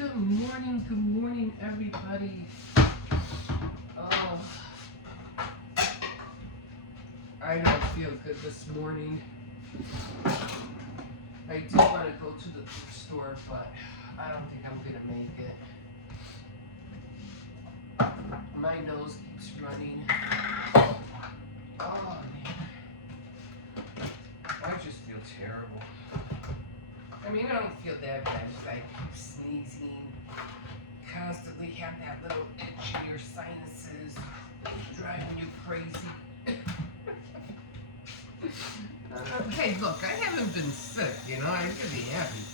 Good morning, everybody. Oh, I don't feel good this morning. I do want to go to the thrift store, but I don't think I'm gonna make it. My nose keeps running. Oh man, I just feel terrible. I mean, I don't feel that bad. Just I keep sneezing. Constantly have that little itch in your sinuses driving you crazy. Hey, look, I haven't been sick, I really haven't.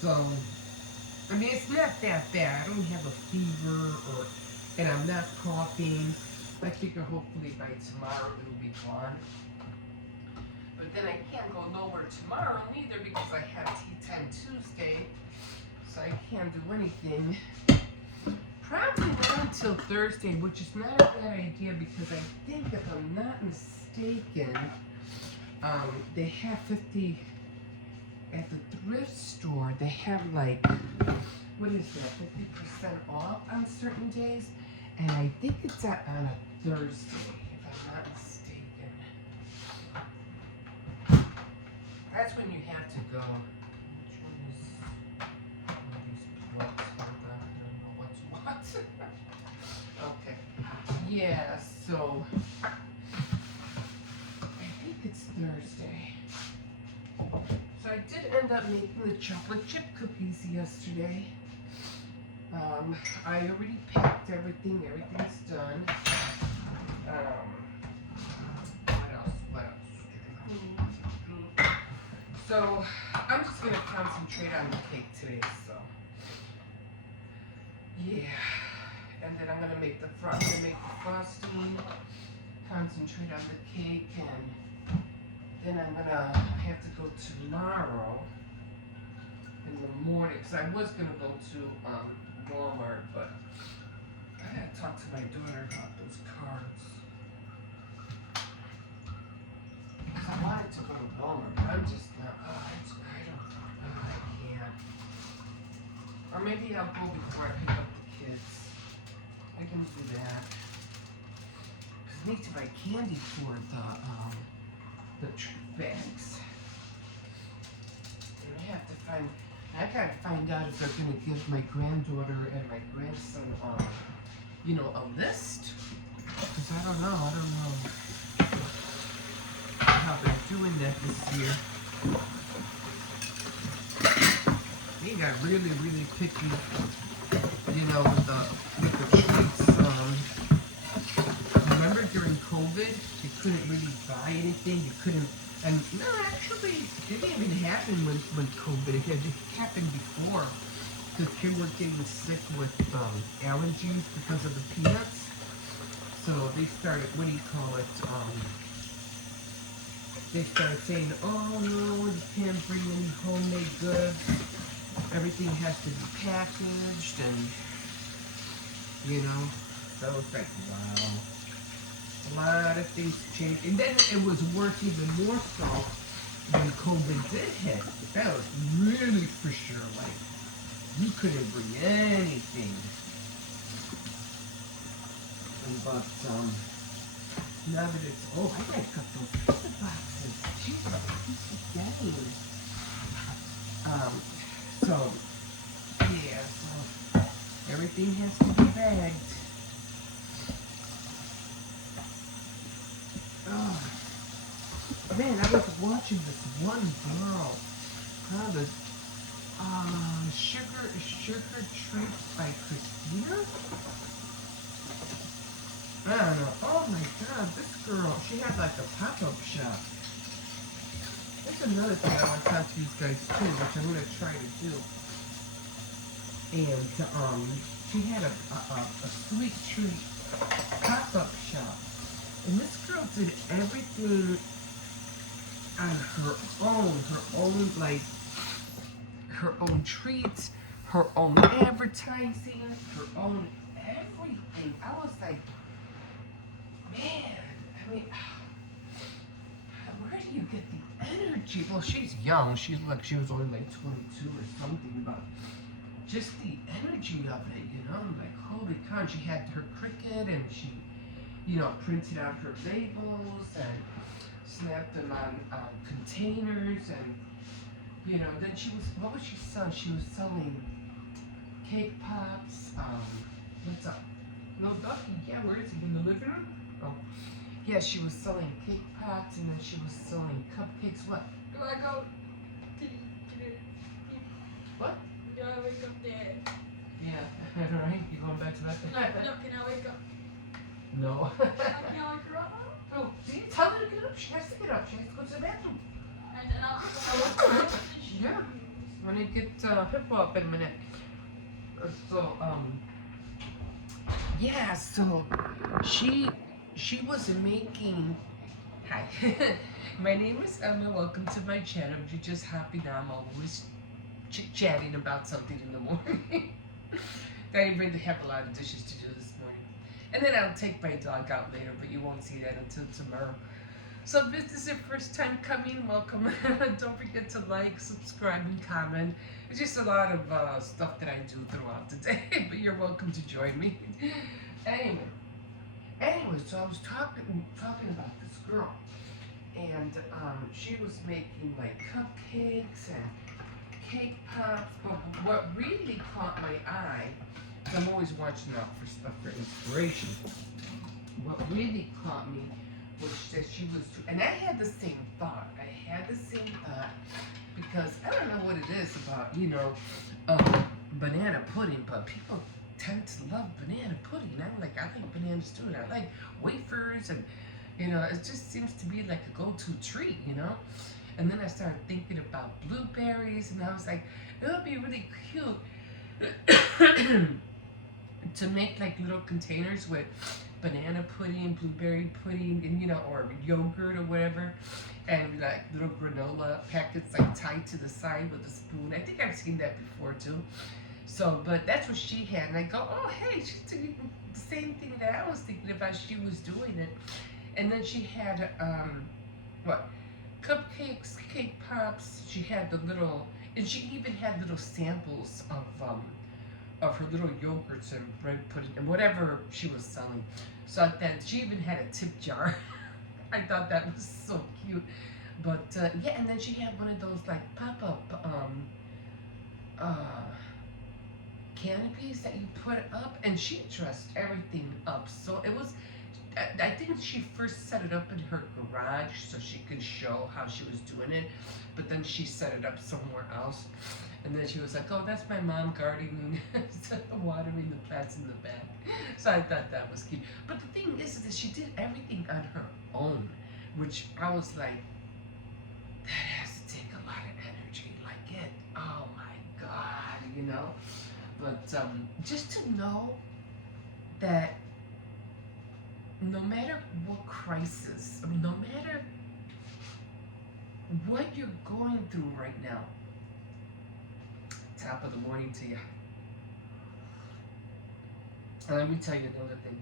So, I mean, it's not that bad. I don't have a fever and I'm not coughing. I figure hopefully by tomorrow it'll be gone. But then I can't go nowhere tomorrow neither because I have tea time Tuesday. So I can't do anything. Probably not until Thursday, which is not a bad idea because I think, if I'm not mistaken, they have 50 at the thrift store. They have like, what is that, 50% off on certain days, and I think it's on a Thursday, if I'm not mistaken. That's when you have to go. Which one is one of these plugs? Hold on, I don't know what's what. Okay. Yeah, so I think it's Thursday. So I did end up making the chocolate chip cookies yesterday. I already packed everything. Everything's done. What else? So I'm just gonna concentrate on the cake today. So yeah, and then I'm gonna make the frosting. Concentrate on the cake, and then I'm gonna have to go tomorrow in the morning because I was gonna go to Walmart, but I gotta talk to my daughter about those cards. Because I wanted to go to Walmart, but I'm just not. I can't. Or maybe I'll go before I pick up the kids. I can do that. Because I need to buy candy for the bags. And I gotta find out if they're gonna give my granddaughter and my grandson, a list. Because I don't know how they're doing that this year. They got really, really picky, with the treats. Remember during COVID, you couldn't really buy anything. You couldn't, and no, actually, it didn't even happen when COVID. It happened before. The kids were getting sick with allergies because of the peanuts. So they started, they started saying, oh no, you can't bring any homemade goods. Everything has to be packaged, and so it's like, wow. A lot of things changed. And then it was worse even more so when COVID did hit. That was really for sure, like, you couldn't bring anything. But now that it's, I gotta cut those pizza boxes. Jesus, pizza getting. So everything has to be bagged. Oh man, I was watching this one girl. The Sugar Treats by Christina. I don't know. Oh my god, this girl, she had like a pop-up shop. That's another thing I want to talk to these guys too, which I'm gonna try to do. And she had a sweet treat pop-up shop. And this girl did everything on her own treats, her own advertising, her own everything. I was like, man, I mean, where do you get the energy? Well, she's young. She was only like 22 or something, but just the energy of it, you know, like holy cow, she had her Cricut and she, you know, printed out her labels and snapped them on containers and, you know, then she was, what was she selling? She was selling cake pops, what's up? No, Ducky, yeah, where is he? In the living room? Oh, yeah, she was selling cake pops and then she was selling cupcakes. What? Do I go? What? Do I wake up dead? Yeah, right? You going back to that? No, can I wake up? No. I can't wake her up. Oh, see, tell her to get up. She has to get up. She has to go to the bathroom. And then I'll Yeah. When you get hip up in a minute. So, yeah, so she was making. Hi. My name is Emma. Welcome to my channel. If you're just happy now, I'm always chit-chatting about something in the morning. I really have a lot of dishes to do this morning. And then I'll take my dog out later, but you won't see that until tomorrow. So if this is your first time coming, welcome. Don't forget to like, subscribe, and comment. It's just a lot of stuff that I do throughout the day, but you're welcome to join me. Anyway, so I was talking about this girl, and she was making like cupcakes and cake pops, but what really caught my eye, I'm always watching out for stuff for inspiration. What really caught me was that she was, and I had the same thought. Because I don't know what it is about, you know, banana pudding, but people tend to love banana pudding. I like bananas too, and I like wafers, and you know, it just seems to be like a go-to treat, you know. And then I started thinking about blueberries, and I was like, it would be really cute to make like little containers with banana pudding, blueberry pudding, and you know, or yogurt or whatever, and like little granola packets like tied to the side with a spoon. I think I've seen that before too. So, but that's what she had, and I go, oh hey, she's doing the same thing that I was thinking about. She was doing it, and then she had what? Cupcakes, cake pops. She had the little, and she even had little samples of her little yogurts and bread pudding and whatever she was selling. So then she even had a tip jar. I thought that was so cute. But yeah, and then she had one of those like pop-up canopies that you put up, and she dressed everything up. So it was, I think she first set it up in her garage so she could show how she was doing it, but then she set it up somewhere else. And then she was like, oh, that's my mom gardening, watering the plants in the back. So I thought that was cute. But the thing is that she did everything on her own, which I was like, that has to take a lot of energy. Like it, oh my God, you know? But just to know that no matter what crisis, no matter what you're going through right now, top of the morning to you. And let me tell you another thing.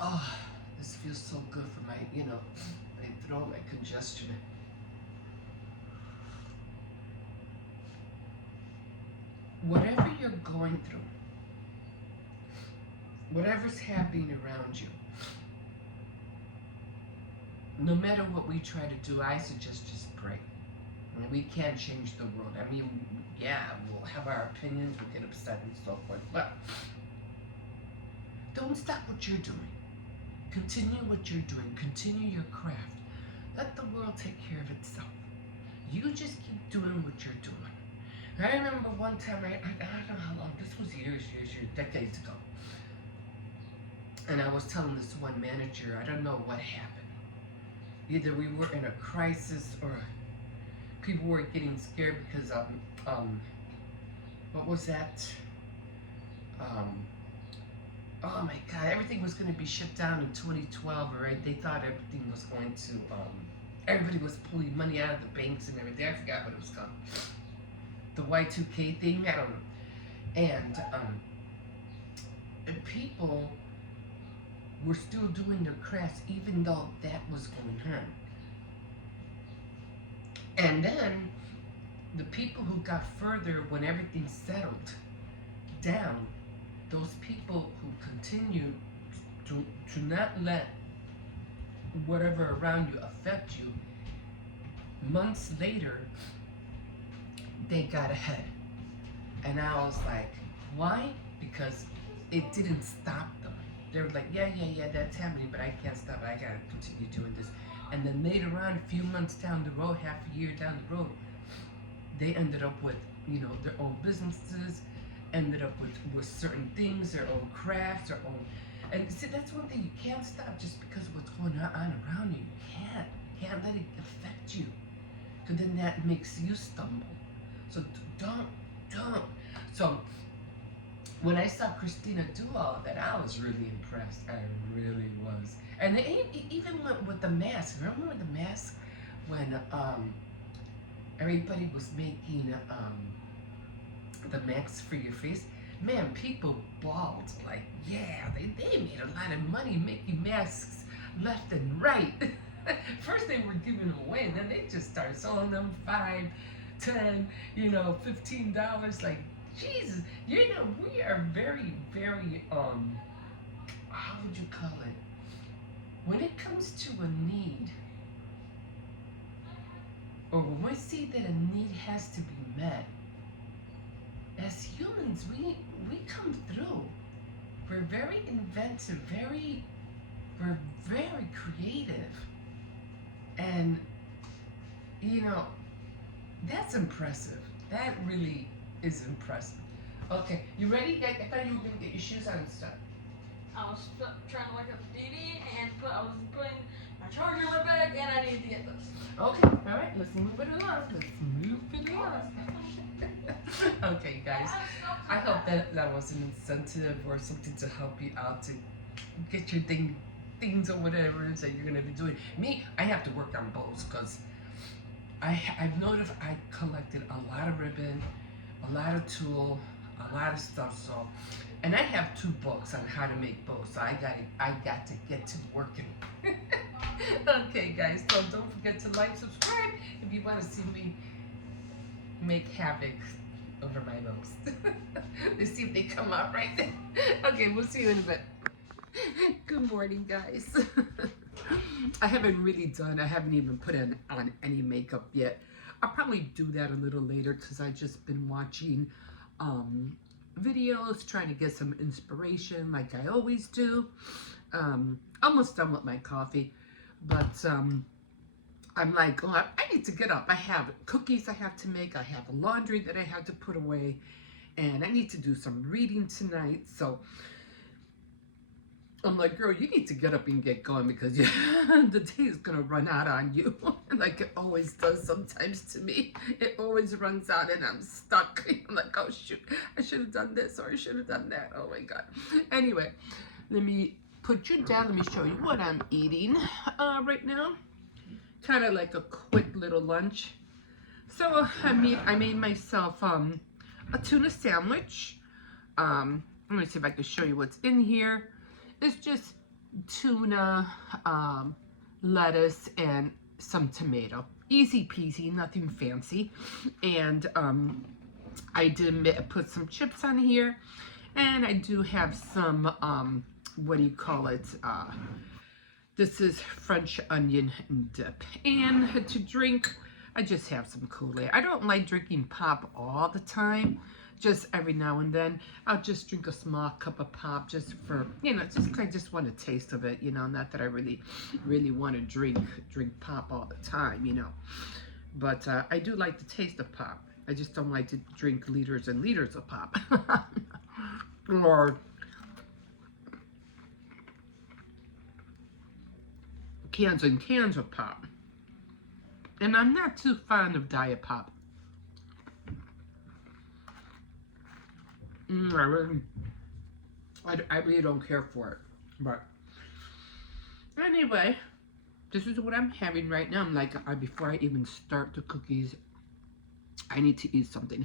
Oh, this feels so good for my, you know, my throat, my congestion. Whatever you're going through, whatever's happening around you, no matter what we try to do, I suggest just pray. I mean, we can't change the world. I mean, yeah, we'll have our opinions, we'll get upset and so forth, but don't stop what you're doing. Continue what you're doing. Continue your craft. Let the world take care of itself. You just keep doing what you're doing. I remember one time, I don't know how long, this was years, decades ago. And I was telling this one manager, I don't know what happened. Either we were in a crisis or people were getting scared because what was that? Oh my God, everything was going to be shut down in 2012, right? They thought everything was going to, everybody was pulling money out of the banks and everything. I forgot what it was called. The Y2K thing, I don't know. And people were still doing their crafts even though that was going on. And then the people who got further when everything settled down, those people who continue to not let whatever around you affect you, months later, they got ahead. And I was like, why? Because it didn't stop them. They were like, yeah, that's happening, but I can't stop it. I gotta continue doing this. And then later on, a few months down the road, half a year down the road, they ended up with, their own businesses, ended up with certain things, their own crafts, their own. And see, that's one thing, you can't stop just because of what's going on around you. You can't let it affect you. Because then that makes you stumble. So don't. So when I saw Christina do all of that, I was really impressed. I really was. And it even went with the mask. Remember with the mask when everybody was making the masks for your face? Man, people bawled like, yeah, they made a lot of money making masks left and right. First they were giving away, and then they just started selling them $5, $10, $15. Like, Jesus, we are very, very, how would you call it? When it comes to a need, or when we see that a need has to be met, as humans, we come through. We're very inventive, we're very creative. And, that's impressive. That really is impressive. Okay, you ready? I thought you were going to get your shoes on and stuff. I was trying to wake up Dee and I was putting my charger in my bag, and I needed to get this. Okay, all right, let's move it along. Okay, guys, I hope that was an incentive or something to help you out to get your things or whatever it is that you're going to be doing. Me, I have to work on bows because I've noticed I collected a lot of ribbon, a lot of tulle, a lot of stuff. So, and I have 2 books on how to make bows. So I got to get to working. Okay, guys. So don't forget to like, subscribe if you want to see me make havoc over my bows. Let's see if they come out right. Okay, we'll see you in a bit. Good morning, guys. I haven't even put on any makeup yet. I'll probably do that a little later because I've just been watching videos, trying to get some inspiration like I always do. Almost done with my coffee, but I'm like, oh, I need to get up. I have cookies I have to make. I have laundry that I have to put away, and I need to do some reading tonight. So I'm like, girl, you need to get up and get going because the day is going to run out on you. Like it always does sometimes to me. It always runs out and I'm stuck. I'm like, oh, shoot, I should have done this or I should have done that. Oh, my God. Anyway, let me put you down. Let me show you what I'm eating right now. Kind of like a quick little lunch. So I made myself a tuna sandwich. Let me see if I can show you what's in here. It's just tuna, lettuce, and some tomato. Easy peasy, nothing fancy. And I did put some chips on here. And I do have some, what do you call it? This is French onion dip. And to drink, I just have some Kool-Aid. I don't like drinking pop all the time. Just every now and then, I'll just drink a small cup of pop just for, I just want a taste of it, not that I really want to drink pop all the time, But I do like the taste of pop. I just don't like to drink liters and liters of pop. Or cans and cans of pop. And I'm not too fond of diet pop. I really don't care for it. But anyway, this is what I'm having right now. I'm like, before I even start the cookies, I need to eat something.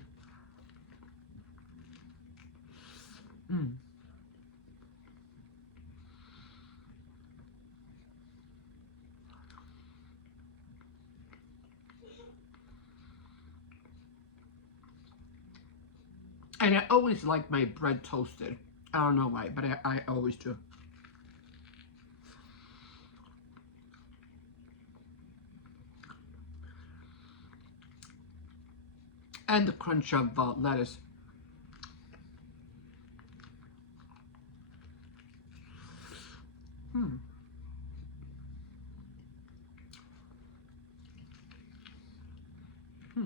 And I always like my bread toasted. I don't know why, but I always do. And the crunch of lettuce. Hmm. Hmm.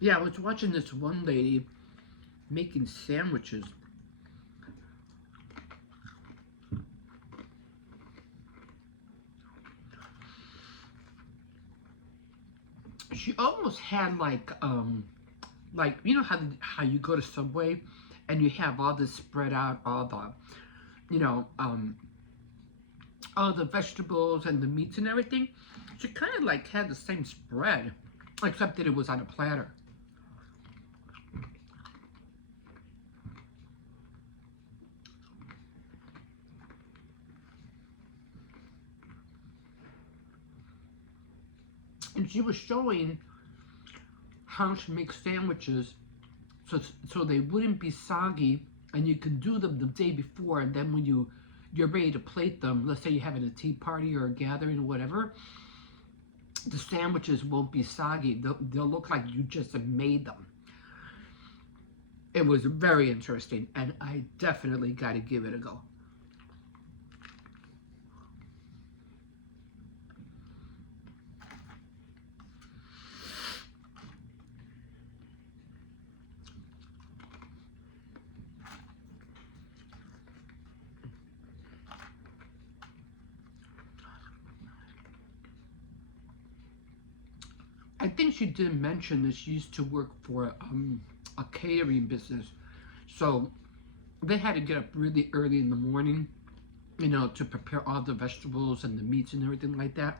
Yeah, I was watching this one lady making sandwiches. She almost had like you know how you go to Subway and you have all this spread out, all the you know all the vegetables and the meats and everything. She kind of like had the same spread, except that it was on a platter. And she was showing how to make sandwiches so they wouldn't be soggy, and you could do them the day before, and then when you're ready to plate them, let's say you're having a tea party or a gathering or whatever, the sandwiches won't be soggy. They'll look like you just made them. It was very interesting, and I definitely got to give it a go. I think she did mention that she used to work for a catering business, so they had to get up really early in the morning, you know, to prepare all the vegetables and the meats and everything like that.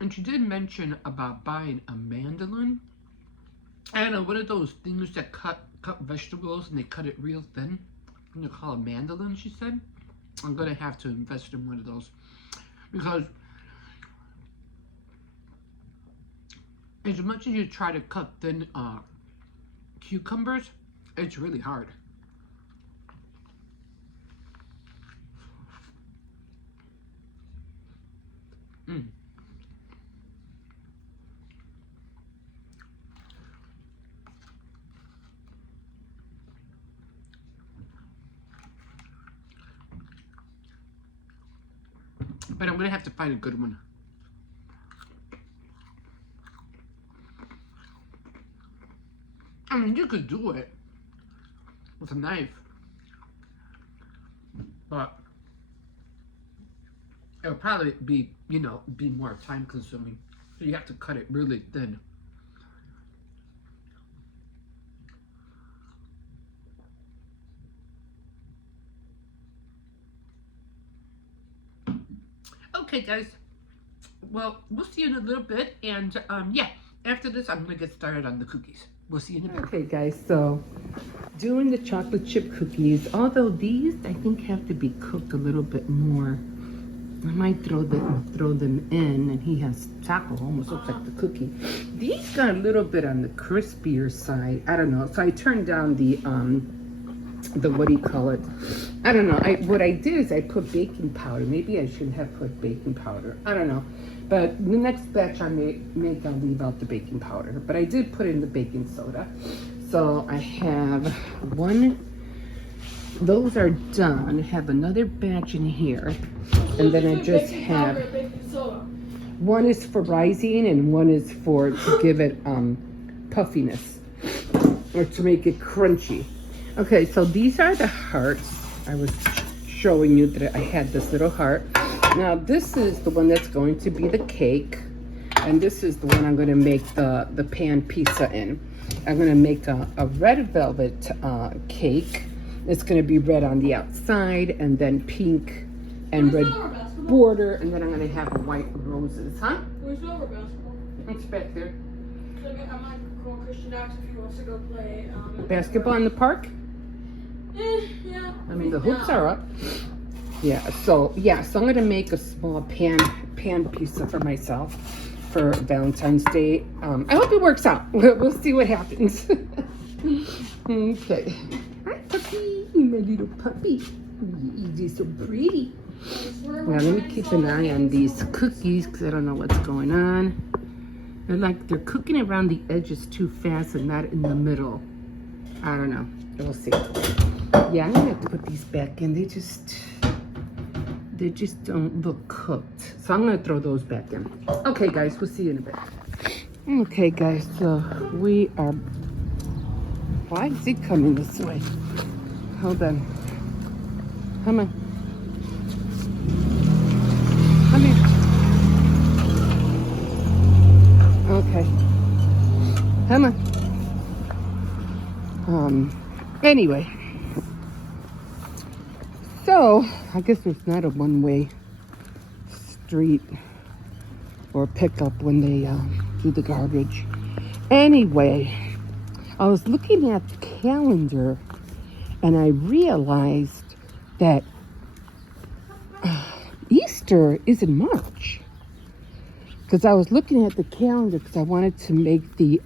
And she did mention about buying a mandolin. I don't know, what are those things that cut vegetables and they cut it real thin? You call it a mandolin, she said. I'm gonna have to invest in one of those because as much as you try to cut thin cucumbers, it's really hard. Mm. But I'm gonna have to find a good one. I mean, you could do it with a knife, but it'll probably be, you know, be more time consuming. So you have to cut it really thin. Okay, guys. Well, we'll see you in a little bit, and yeah, after this, I'm gonna get started on the cookies. We'll see you in a bit. Okay, guys. So, doing the chocolate chip cookies. Although these, I think, have to be cooked a little bit more. I might throw them in, and he has chocolate. Almost looks like the cookie. These got a little bit on the crispier side. I don't know. So I turned down the what do you call it? I don't know. What I did is I put baking powder. Maybe I shouldn't have put baking powder. I don't know. But the next batch I make, I'll leave out the baking powder. But I did put in the baking soda. So I have one. Those are done. I have another batch in here. And then I just have one is for rising and one is to give it puffiness or to make it crunchy. Okay, so these are the hearts. I was showing you that I had this little heart. Now this is the one that's going to be the cake, and this is the one I'm going to make the pan pizza in. I'm going to make a red velvet cake. It's going to be red on the outside and then pink and red border, and then I'm going to have white roses, huh? Where's our basketball? It's back there. I might call Christian Axe if he wants to go play Basketball in the park? Yeah. I mean, the hoops are up. Yeah, so I'm gonna make a small pan pizza for myself for Valentine's Day. I hope it works out. We'll see what happens. Okay. Hi, puppy, my little puppy. You're so pretty. Now let me keep an eye on these cookies because I don't know what's going on. They're cooking around the edges too fast and not in the middle. I don't know. We'll see. Yeah, I'm gonna have to put these back in. They just don't look cooked. So I'm gonna throw those back in. Okay, guys, we'll see you in a bit. Okay, guys, so we are. Why is he coming this way? Hold on. Come on. Come here. Okay. Come on. Anyway. So, I guess there's not a one-way street or pickup when they do the garbage. Anyway, I was looking at the calendar and I realized that Easter is in March. Because I was looking at the calendar because I wanted to make the,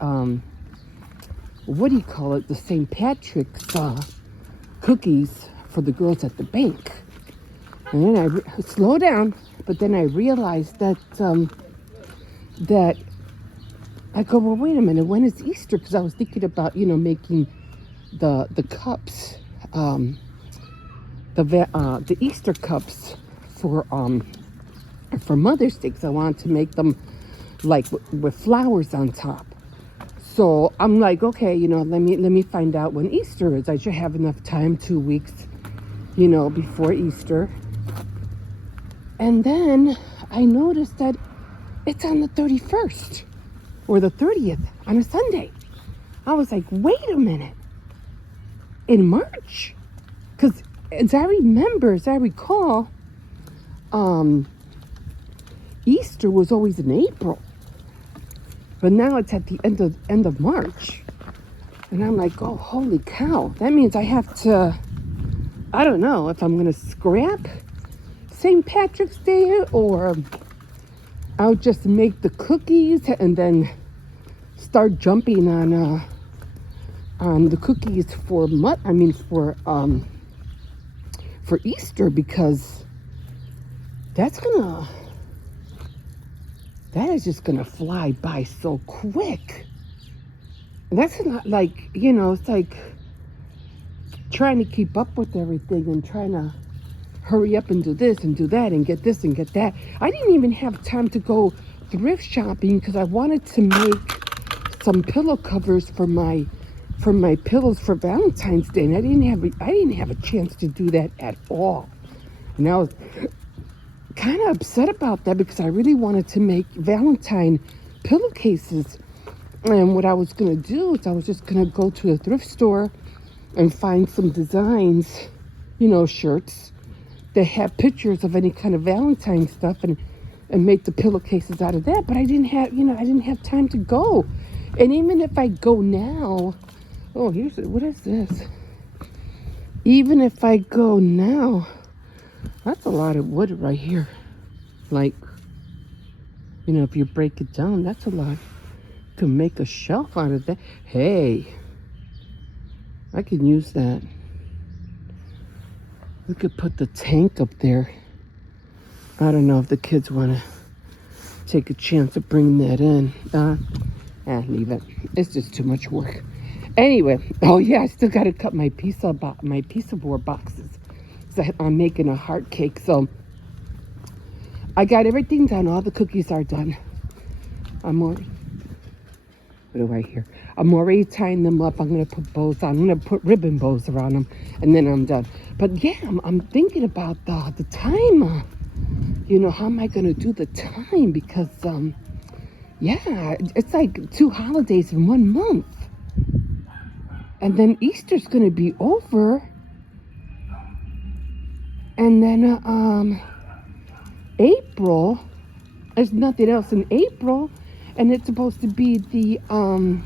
what do you call it? The St. Patrick's cookies for the girls at the bank. And then I slow down, but then I realized that that I go, well, wait a minute, when is Easter? Because I was thinking about, making the cups, the Easter cups for Mother's Day. Because I wanted to make them like with flowers on top. So I'm like, okay, let me find out when Easter is. I should have enough time, 2 weeks, before Easter. And then I noticed that it's on the 31st or the 30th on a Sunday. I was like, wait a minute. In March? Because as I recall, Easter was always in April. But now it's at the end of March. And I'm like, oh, holy cow. That means I have to, I don't know if I'm going to scrap St. Patrick's Day or I'll just make the cookies and then start jumping on the cookies for Easter, because that is just gonna fly by so quick. And that's not like, it's like trying to keep up with everything and trying to hurry up and do this and do that and get this and get that. I didn't even have time to go thrift shopping because I wanted to make some pillow covers for my pillows for Valentine's Day, and I didn't have a chance to do that at all. And I was kind of upset about that because I really wanted to make Valentine pillowcases. And what I was going to do is I was just going to go to a thrift store and find some designs, shirts that have pictures of any kind of Valentine stuff and make the pillowcases out of that. But I didn't have time to go. And even if I go now, what is this? Even if I go now, that's a lot of wood right here. Like, if you break it down, that's a lot. You can make a shelf out of that. Hey, I can use that. We could put the tank up there. I don't know if the kids want to take a chance of bringing that in. Leave it. It's just too much work. Anyway, oh yeah, I still got to cut my pizza board boxes. So I'm making a heart cake. So I got everything done. All the cookies are done. What do I hear? I'm already tying them up. I'm going to put bows on. I'm going to put ribbon bows around them, and then I'm done. But yeah, I'm thinking about the time. How am I going to do the time? Because, it's like 2 holidays in 1 month. And then Easter's going to be over. And then April, there's nothing else in April. And it's supposed to be the all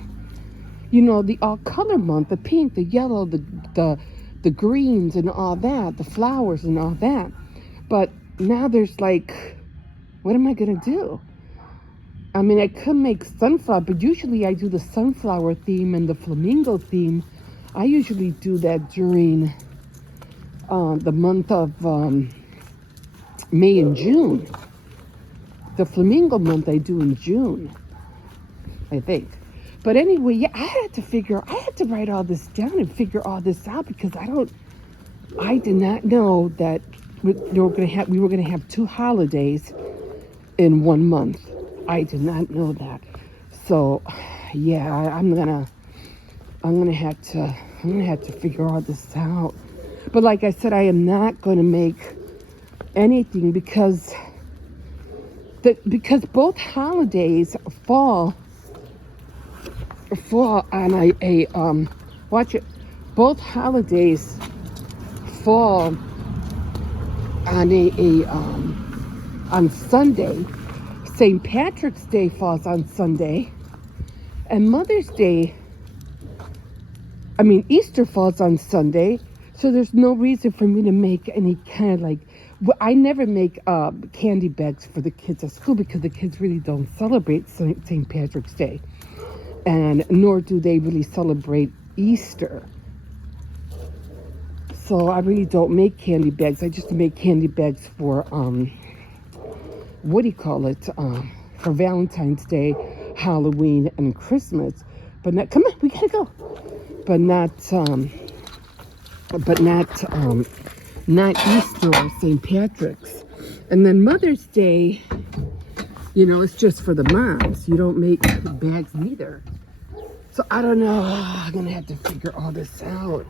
color month, the pink, the yellow, the the greens and all that, the flowers and all that. But now there's like, what am I going to do? I mean, I could make sunflower, but usually I do the sunflower theme and the flamingo theme. I usually do that during the month of May and June. The flamingo month I do in June, I think. But anyway, yeah, I had to write all this down and figure all this out because I did not know that we were going to have 2 holidays in 1 month. I did not know that. So, yeah, I'm gonna have to figure all this out. But like I said, I am not going to make anything because both holidays fall on watch it. Both holidays fall on on Sunday. St. Patrick's Day falls on Sunday, and Easter falls on Sunday. So there's no reason for me to make any kind of like. I never make candy bags for the kids at school because the kids really don't celebrate St. Patrick's Day, and nor do they really celebrate Easter. So I really don't make candy bags. I just make candy bags for for Valentine's Day, Halloween, and Christmas. But not, come on, we gotta go. But not Easter or St. Patrick's. And then Mother's Day, it's just for the moms. You don't make bags neither. So I don't know. I'm gonna have to figure all this out.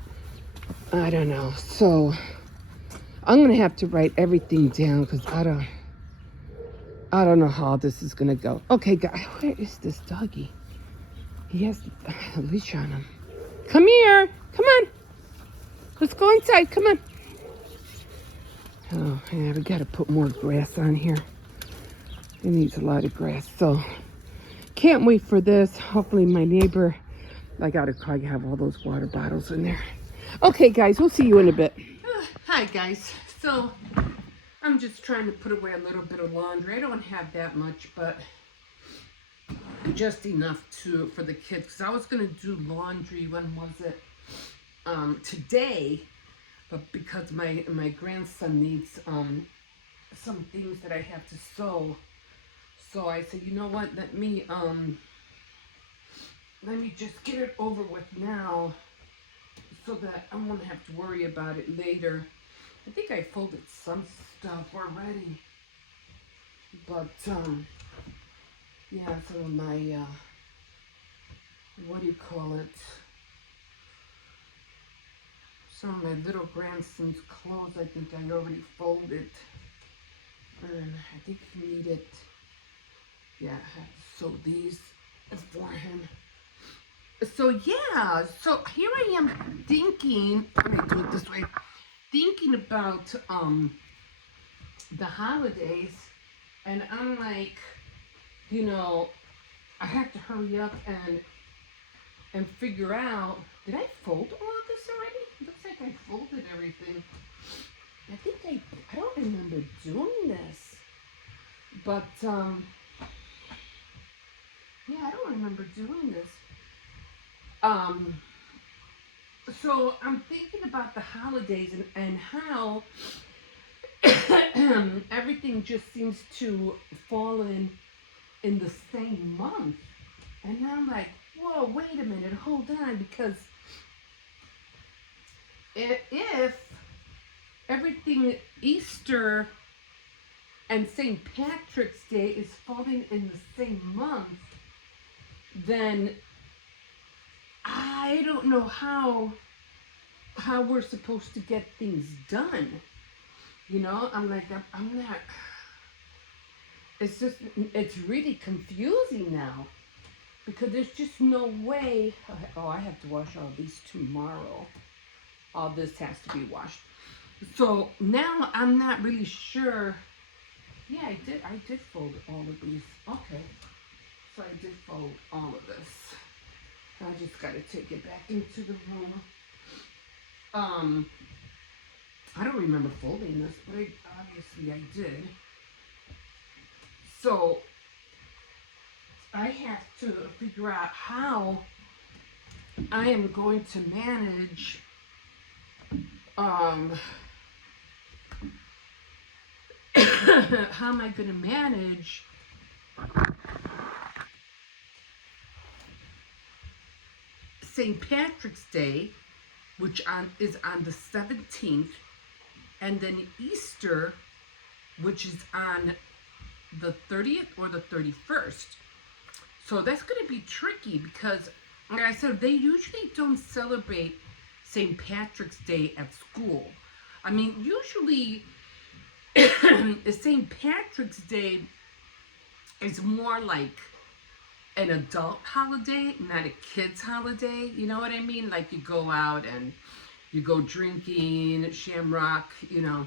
I don't know. So I'm gonna have to write everything down because I don't know how this is gonna go. Okay, guys, where is this doggy? He has a leash on him. Come here. Come on. Let's go inside. Come on. Oh, yeah, we gotta put more grass on here. It needs a lot of grass. So, can't wait for this. Hopefully my neighbor, I gotta probably have all those water bottles in there. Okay, guys, we'll see you in a bit. Hi, guys. So, I'm just trying to put away a little bit of laundry. I don't have that much, but just enough for the kids. Because I was going to do laundry, when was it? Today. But because my grandson needs some things that I have to sew. So I said, you know what, let me just get it over with now so that I won't have to worry about it later. I think I folded some stuff already. But yeah, some of my some of my little grandson's clothes I think I already folded. And I think he needed, yeah, I have to sew these for him. So yeah, so here I am thinking, let me do it this way, thinking about the holidays, and I'm like, I have to hurry up and figure out, did I fold all of this already? It looks like I folded everything. I think I don't remember doing this. But, yeah, I don't remember doing this. So I'm thinking about the holidays and how everything just seems to fall in the same month. And I'm like, whoa, wait a minute, hold on, because if everything, Easter and St. Patrick's Day is falling in the same month, then I don't know how we're supposed to get things done. I'm like, I'm not, it's really confusing now. Because there's just no way. Oh, I have to wash all these tomorrow. All this has to be washed. So now I'm not really sure. Yeah, I did fold all of these. Okay. So I did fold all of this. I just got to take it back into the room. I don't remember folding this, but obviously I did. So I have to figure out how I am going to manage how am I going to manage St. Patrick's Day, which is on the 17th, and then Easter, which is on the 30th or the 31st. So that's going to be tricky because, like I said, they usually don't celebrate St. Patrick's Day at school. I mean, usually St. Patrick's Day is more like an adult holiday, not a kid's holiday. You know what I mean? Like you go out and you go drinking, shamrock, you know,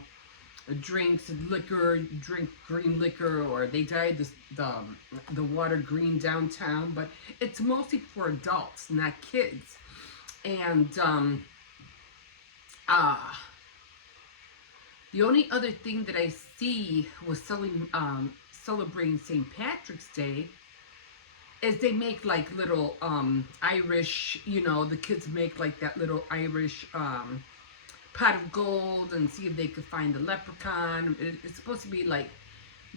drinks, liquor, drink green liquor, or they dye the water green downtown. But it's mostly for adults, not kids. And the only other thing that I see was celebrating St. Patrick's Day is they make like little Irish, you know, the kids make like that little Irish pot of gold and see if they could find the leprechaun. It's supposed to be like,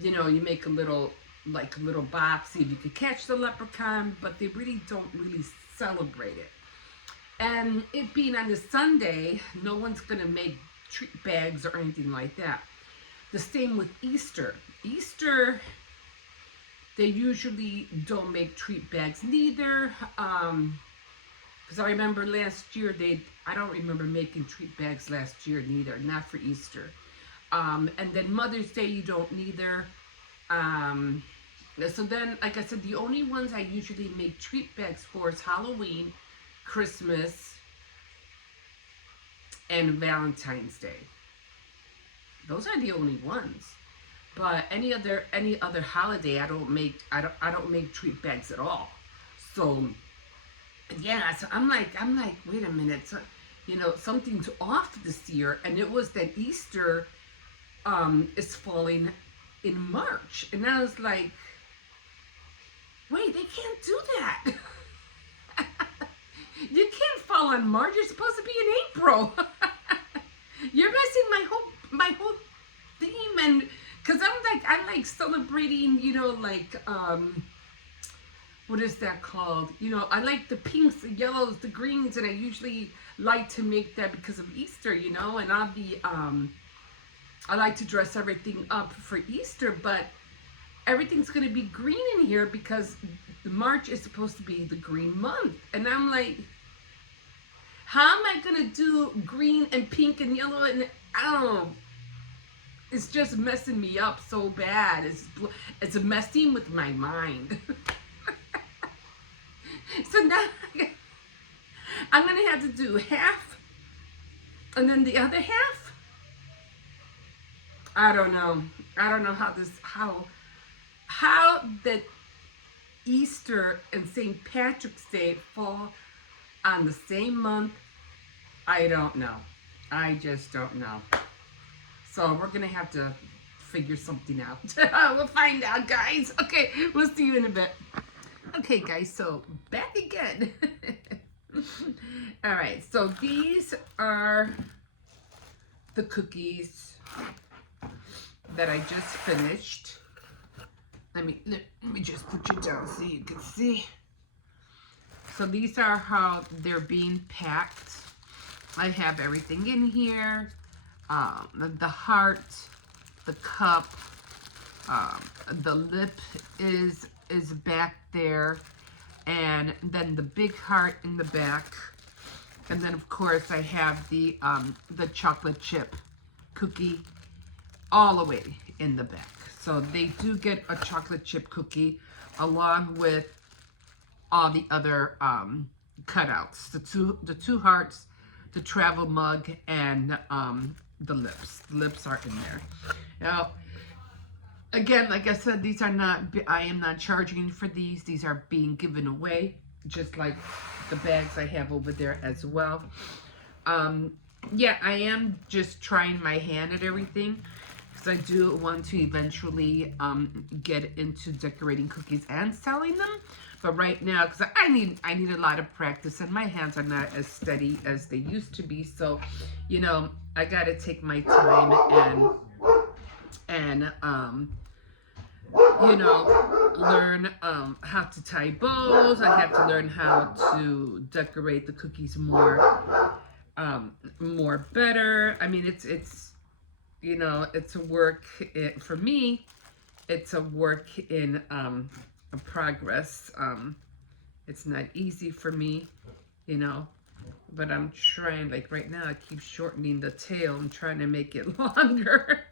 you know, you make a little box, see if you could catch the leprechaun, but they really don't really celebrate it. And it being on a Sunday, no one's going to make treat bags or anything like that. The same with Easter. Easter, they usually don't make treat bags neither. Because I remember last year, I don't remember making treat bags last year neither, not for Easter. And then Mother's Day, you don't neither. So then, like I said, the only ones I usually make treat bags for is Halloween, Christmas, and Valentine's Day. Those are the only ones. But any other holiday, I don't make treat bags at all. So yeah, so I'm like, wait a minute, so, you know, something's off this year, and it was that Easter is falling in March, and I was like, wait, they can't do that. You can't fall on March. You're supposed to be in April. You're missing my whole theme, and because I like celebrating, you know, like what is that called? You know, I like the pinks, the yellows, the greens, and I usually like to make that because of Easter, you know, and I like to dress everything up for Easter, but everything's going to be green in here because March is supposed to be the green month. And I'm like, how am I going to do green and pink and yellow? And I don't know. It's just messing me up so bad. It's messing with my mind. So now I'm going to have to do half and then the other half. I don't know how that Easter and St. Patrick's Day fall on the same month. I don't know. I just don't know. So we're going to have to figure something out. We'll find out, guys. Okay, we'll see you in a bit. Okay, guys, so back again. All right, so these are the cookies that I just finished. Let me just put you down so you can see. So these are how they're being packed. I have everything in here. The heart, the cup, the lip is back there, and then the big heart in the back, and then of course I have the chocolate chip cookie all the way in the back. So they do get a chocolate chip cookie along with all the other cutouts, the two hearts, the travel mug, and the lips. The lips are in there. Now, again, like I said, these are not, I am not charging for these. These are being given away, just like the bags I have over there as well. yeah, I am just trying my hand at everything because I do want to eventually get into decorating cookies and selling them. But right now, because I need a lot of practice, and my hands are not as steady as they used to be. So, you know, I got to take my time and you know, learn how to tie bows. I have to learn how to decorate the cookies more better. I mean, it's you know, it's a work for me. It's a work in a progress. It's not easy for me, you know, but I'm trying. Like right now, I keep shortening the tail. I'm trying to make it longer.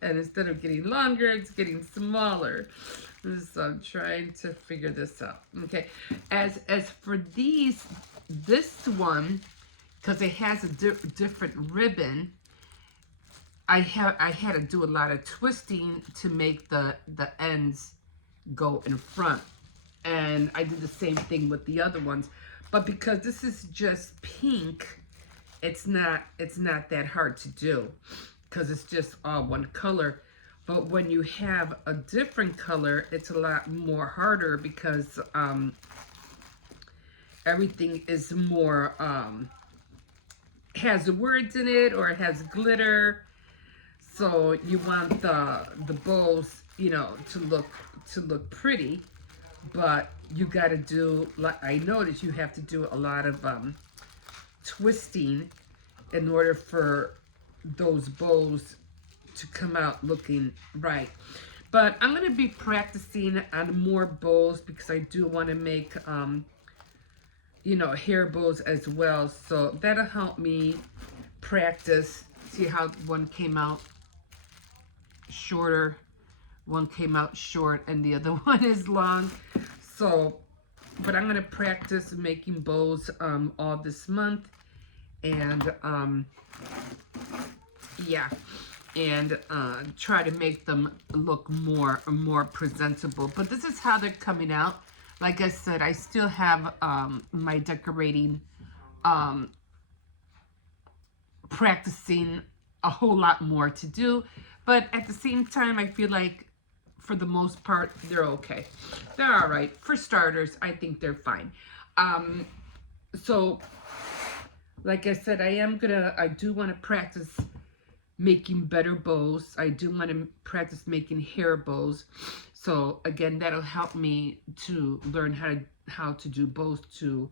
And instead of getting longer, it's getting smaller. So I'm trying to figure this out. Okay, as for this one, because it has a different ribbon, I had to do a lot of twisting to make the ends go in front, and I did the same thing with the other ones. But because this is just pink, it's not that hard to do because it's just all one color. But when you have a different color, it's a lot more harder because everything is more has words in it, or it has glitter. So you want the bows, you know, to look pretty, but you got to do, like I noticed, you have to do a lot of twisting in order for those bows to come out looking right. But I'm going to be practicing on more bows because I do want to make you know, hair bows as well. So that'll help me practice. See how one came out shorter, one came out short, and the other one is long. So, but I'm going to practice making bows all this month. And yeah, and try to make them look more presentable. But this is how they're coming out. Like I said, I still have my decorating practicing a whole lot more to do, but at the same time I feel like for the most part they're okay. They're all right. For starters, I think they're fine. So like I said, I do want to practice making better bows. I do want to practice making hair bows. So again, that'll help me to learn how to do bows to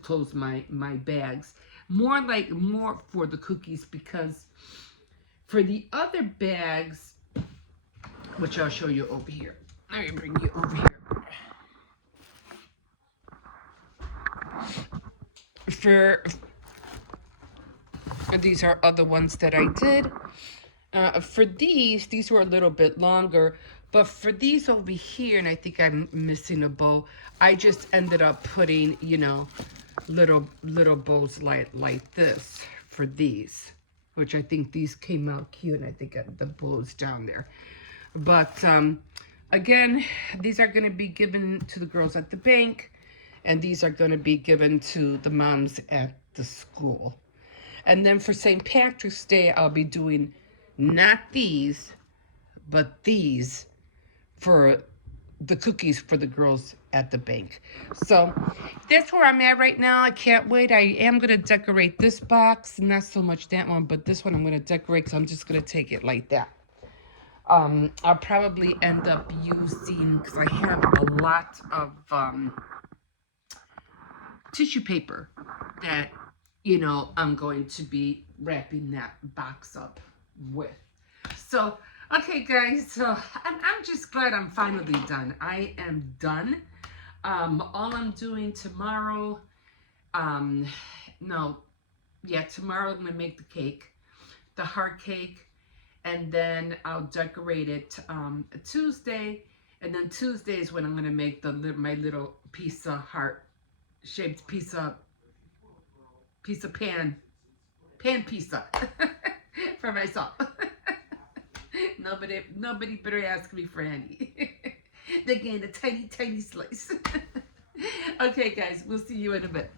close my bags. More for the cookies, because for the other bags, which I'll show you over here. Let me bring you over here. These are other ones that I did. For these were a little bit longer, but for these over here, and I think I'm missing a bow, I just ended up putting, you know, little bows like this for these, which I think these came out cute, and I think the bow's down there. But again, these are going to be given to the girls at the bank, and these are going to be given to the moms at the school. And then for St. Patrick's Day, I'll be doing not these, but these for the cookies for the girls at the bank. So that's where I'm at right now. I can't wait. I am going to decorate this box. Not so much that one, but this one I'm going to decorate because I'm just going to take it like that. I'll probably end up using, because I have a lot of tissue paper that, you know, I'm going to be wrapping that box up with. So, okay guys, so I'm just glad I'm finally done. I am done. All I'm doing tomorrow, tomorrow I'm gonna make the cake, the heart cake, and then I'll decorate it Tuesday, and then Tuesday is when I'm gonna make my little pizza heart shaped pizza pan pizza for myself. Nobody better ask me for any. They're getting a tiny slice. Okay guys, we'll see you in a bit.